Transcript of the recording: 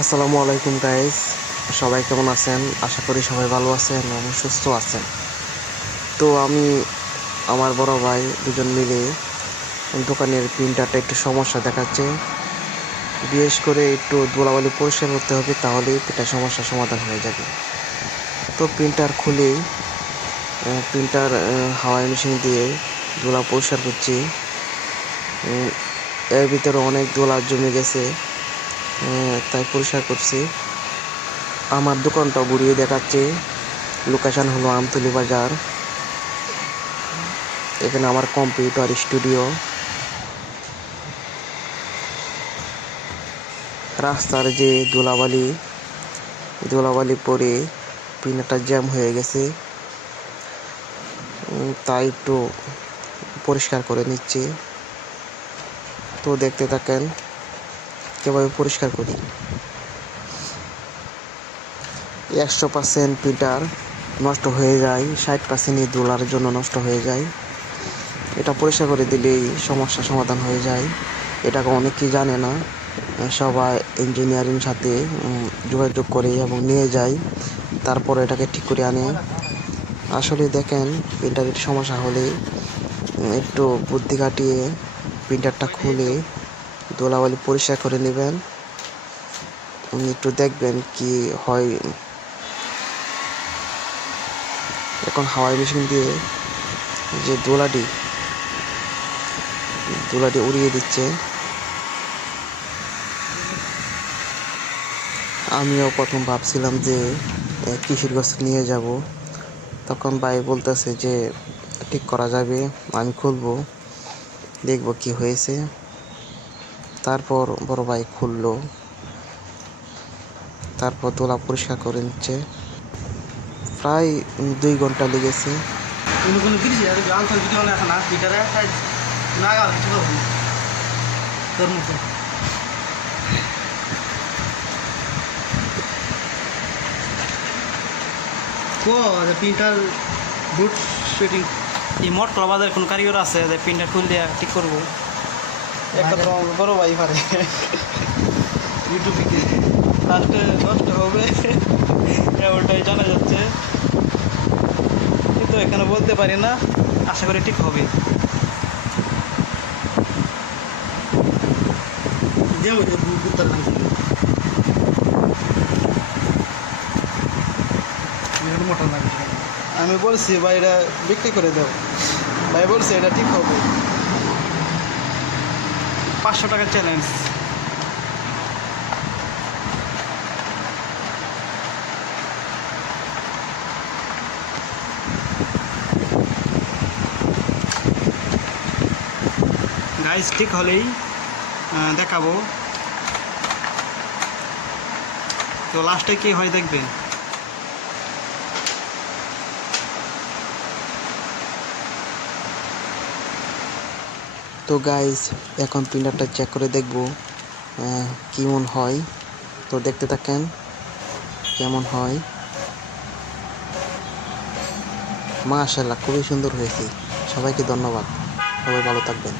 আসসালামু আলাইকুম গাইস, সবাই কেমন আছেন? আশা করি সবাই ভালো আছেন এবং সুস্থ আছেন। তো আমি আমার বড় ভাই দুজন মিলে দোকানের প্রিন্টারটা একটু সমস্যা দেখাচ্ছে। বিশেষ করে একটু ধুলাবালি পরিষ্কার করতে হবে, তাহলেই এটা সমস্যার সমাধান হয়ে যাবে। তো প্রিন্টার খুলে প্রিন্টার হাওয়াই মেশিন দিয়ে ধুলা পরিষ্কার করছি। এর ভিতরে অনেক ধুলা জমে গেছে, তাই পরিষ্কার করছি। আমার দোকানটা ঘুরিয়ে দেখাচ্ছে। লোকেশন হলো আমতলী বাজার। এখানে আমার কম্পিউটার স্টুডিও। রাস্তার যে ধুলাবালি পরে প্রিন্টারটা জ্যাম হয়ে গেছে, তাই একটু পরিষ্কার করে নিচ্ছি। তো দেখতে থাকেন কীভাবে পরিষ্কার করি। 100% প্রিন্টার নষ্ট হয়ে যায়, 60%ই ধুলার জন্য নষ্ট হয়ে যায়। এটা পরিষ্কার করে দিলেই সমস্যা সমাধান হয়ে যায়। এটাকে অনেকেই জানে না। সবাই ইঞ্জিনিয়ারিং সাথে যোগাযোগ করে এবং নিয়ে যায়, তারপর এটাকে ঠিক করে আনে। আসলে দেখেন, প্রিন্টারের সমস্যা হলে একটু বুদ্ধি কাটিয়ে প্রিন্টারটা খুলে ধুলাবালি পরিষ্কার করে নেবেন। একটু দেখবেন কি হয়। এখন হাওয়াই মেশিন দিয়ে যে ধুলাটি উড়িয়ে দিচ্ছে। আমিও প্রথম ভাবছিলাম যে কিসের গাছ নিয়ে যাব, তখন ভাই বলতেছে যে ঠিক করা যাবে, আমি খুলবো, দেখবো কি হয়েছে। তারপর বড় ভাই খুললো, তারপর ধুলা পরিষ্কার করে নিচ্ছে। প্রায় 2 ঘন্টা লেগেছে। প্রিন্টার বুট শুটিং এই মোটকলা বাজার কোনো কারিগর আছে যে প্রিন্টার খুল দিয়ে ঠিক করবো? একটা তো বড় ভাই পারে ইউটিউবে লাস্টে নষ্ট হবে ওটাই জানা যাচ্ছে, কিন্তু এখানে বলতে পারি না। আশা করি ঠিক হবে। আমি বলছি ভাই এটা বিক্রি করে দাও, ভাই বলছে এটা ঠিক হবে। 500 টাকার চ্যালেঞ্জ। গাইস ঠিক হলেই দেখাবো। তো লাস্টে কি হয় দেখবেন। তো গাইস, এখন প্রিন্টারটা চেক করে দেখবো কেমন হয়। তো দেখতে থাকেন কেমন হয়। মাশাআল্লাহ, খুবই সুন্দর হয়েছে। সবাইকে ধন্যবাদ। সবাই ভালো থাকবেন।